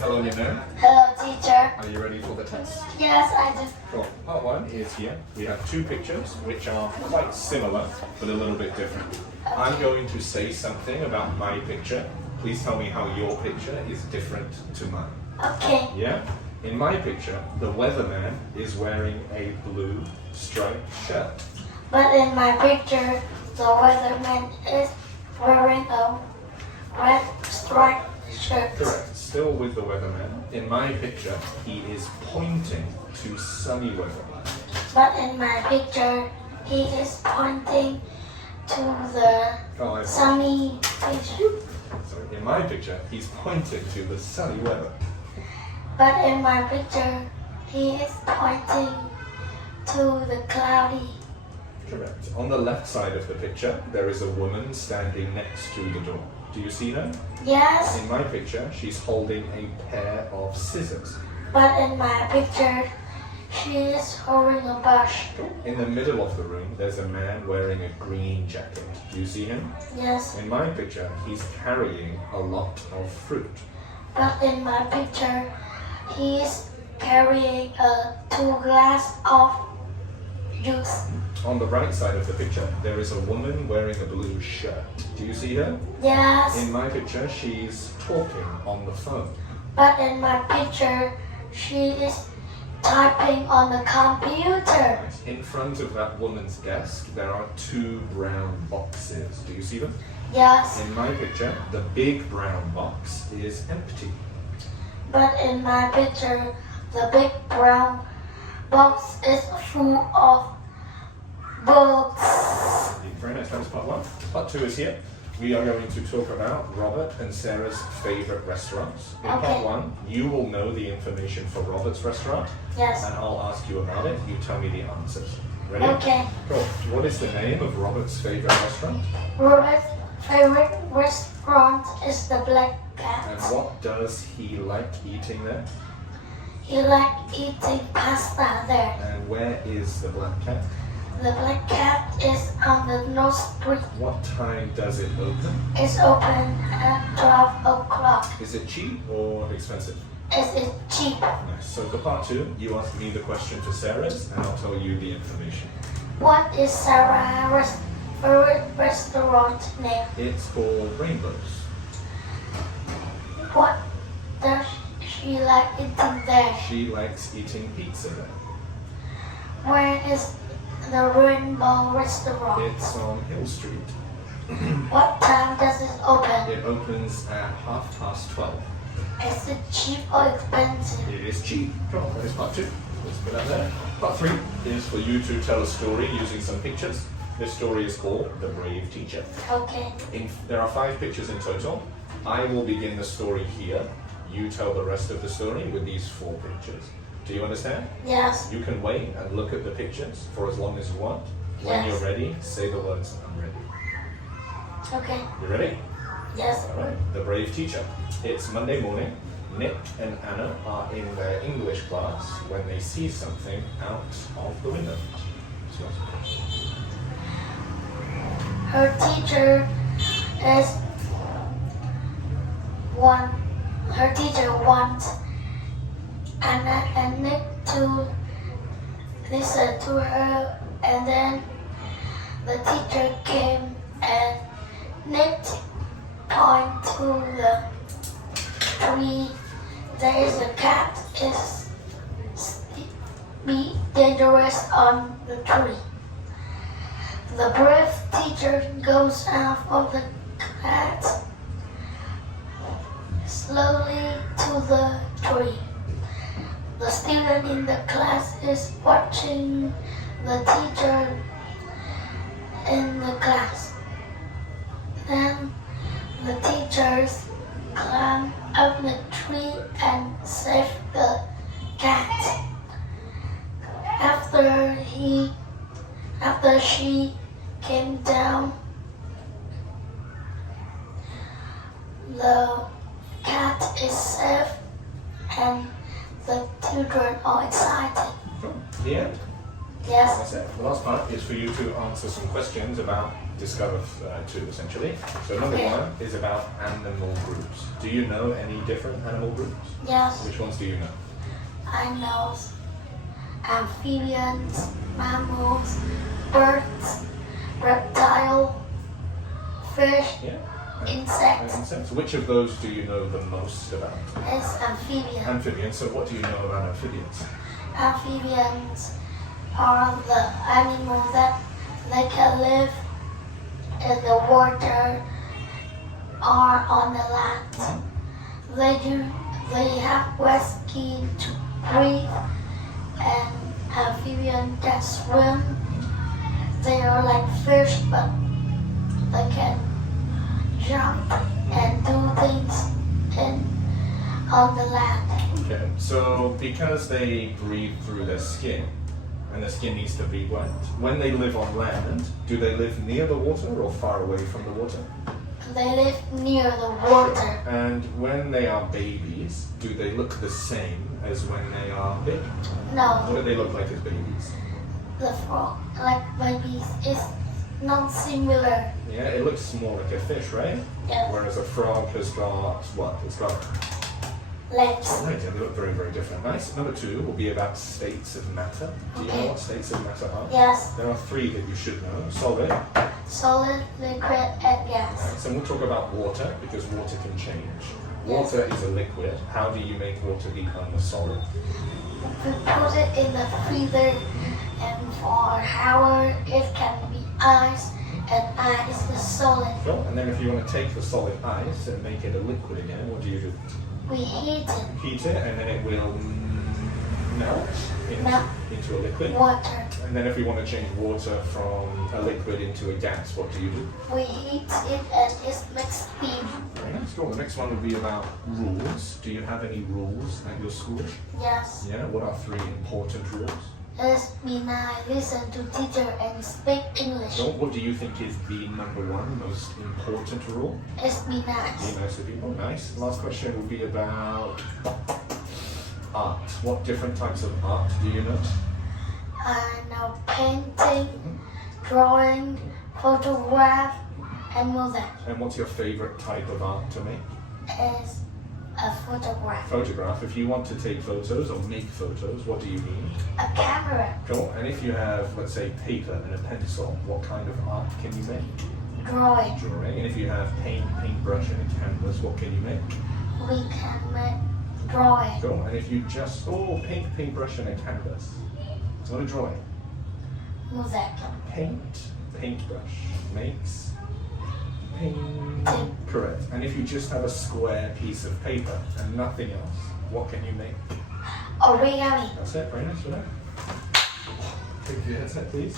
Hello, Nina. Hello, teacher. Are you ready for the test? Yes, I do. Sure. Part one is here. We have two pictures which are quite similar but a little bit different. I'm going to say something about my picture. Please tell me how your picture is different to mine. Okay. Yeah? In my picture, the weatherman is wearing a blue striped shirt. But in my picture, the weatherman is wearing a red striped shirt. Correct. Still with the weatherman. In my picture, he is pointing to sunny weather. But in my picture, he is pointing to the sunny picture. So in my picture, he's pointing to the sunny weather. But in my picture, he is pointing to the cloudy. Correct. On the left side of the picture, there is a woman standing next to the door. Do you see her? Yes. In my picture, she's holding a pair of scissors. But in my picture, she is holding a brush. In the middle of the room, there's a man wearing a green jacket. Do you see him? Yes. In my picture, he's carrying a lot of fruit. But in my picture, he is carrying 2 glasses of juice. On the right side of the picture, there is a woman wearing a blue shirt. Do you see her? Yes. In my picture, she's talking on the phone. But in my picture, she is typing on the computer. In front of that woman's desk, there are 2 brown boxes. Do you see them? Yes. In my picture, the big brown box is empty. But in my picture, the big brown box is full of books. Very nice. That was part 1. Part 2 is here. We are going to talk about Robert and Sarah's favorite restaurants. In part 1, you will know the information for Robert's restaurant. Yes. And I'll ask you about it. You tell me the answers. Ready? Okay. Cool. What is the name of Robert's favorite restaurant? Robert's favorite restaurant is the Black Cat. And what does he like eating there? He likes eating pasta there. And where is the Black Cat? The Black Cat is on the North Street. What time does it open? It's open at 12 o'clock. Is it cheap or expensive? It's cheap. Nice. So for part 2, you ask me the question for Sarah's, and I'll tell you the information. What is Sarah's favorite restaurant name? It's called Rainbows. What does she like eating there? She likes eating pizza there. Where is the Rainbow Restaurant? It's on Hill Street. What time does it open? It opens at 12:30. Is it cheap or expensive? It is cheap. Cool. That is part 2. Let's put that there. Part 3 is for you to tell a story using some pictures. This story is called The Brave Teacher. Okay. There are 5 pictures in total. I will begin the story here. You tell the rest of the story with these 4 pictures. Do you understand? Yes. You can wait and look at the pictures for as long as you want. When you're ready, say the words, I'm ready. Okay. You ready? Yes. All right. The Brave Teacher. It's Monday morning. Nick and Anna are in their English class when they see something out of the window. Her teacher wants Anna and Nick to listen to her, and then the teacher came and Nick pointed to the tree. There is a cat be dangerous on the tree. The brave teacher goes out of the cat slowly to the tree. The student in the class is watching the teacher in the class. Then the teachers climb up the tree and save the cat. After she came down, the cat is safe and the children are excited. The end. Yes. That's it. The last part is for you to answer some questions about discover two essentially. So number one is about animal groups. Do you know any different animal groups? Yes, Which ones do you know? I know amphibians, mammals, birds, reptile, fish, Yeah. insects. Insects. Which of those do you know the most about? It's amphibian. Amphibians. So what do you know about amphibians? Amphibians are the animals that they can live in the water or on the land. They have wet skin to breathe, and amphibians can swim. They are like fish, but they can jump and do things on the land. Okay. So because they breathe through their skin, and the skin needs to be wet, when they live on land, do they live near the water or far away from the water? They live near the water. And when they are babies, do they look the same as when they are big? What No, do they look like as babies? the frog, like babies, is not similar. Yeah, it looks more like a fish, right? Yes. Whereas a frog has got what? It's got Legs. right, yeah, they look very, very different. Nice. Number two will be about states of matter. Do you know Okay. what states of matter are? Yes, There are three that you should know. Solid. solid, liquid, and gas. So we'll talk about water because water can change. Water is a liquid. How do you make water become a solid? We put it in the freezer, and for an hour it can be ice, and ice is solid. Cool. And then if you want to take the solid ice and make it a liquid again, what do? We heat it, Heat it and then it will melt Melt. into a liquid. water. And then if we want to change water from a liquid into a gas, what do? We heat it and it makes steam. Very nice. Cool. The next one would be about rules. Do you have any rules at your school? Yes, Yeah. What are three important rules? it's be nice, listen to teacher and speak English. So what do you think is the number one most important rule? It's be nice. Be nice to people. Nice. Last question will be about art. What different types of art do you know? I know painting, drawing, photograph, and music. And what's your favorite type of art to make? Is a photograph. Photograph. If you want to take photos or make photos, what do you need? A camera. Cool. And if you have, let's say, paper and a pencil, what kind of art can you make? Drawing. Drawing. And if you have paintbrush and a canvas, what can you make? We can make drawing. Cool. And if you just, paintbrush and a canvas, what a drawing. Music. Paintbrush makes paint. Tip. Correct. And if you just have a square piece of paper and nothing else, what can you make? Origami. That's it. Very nice for that. Take your headset, please.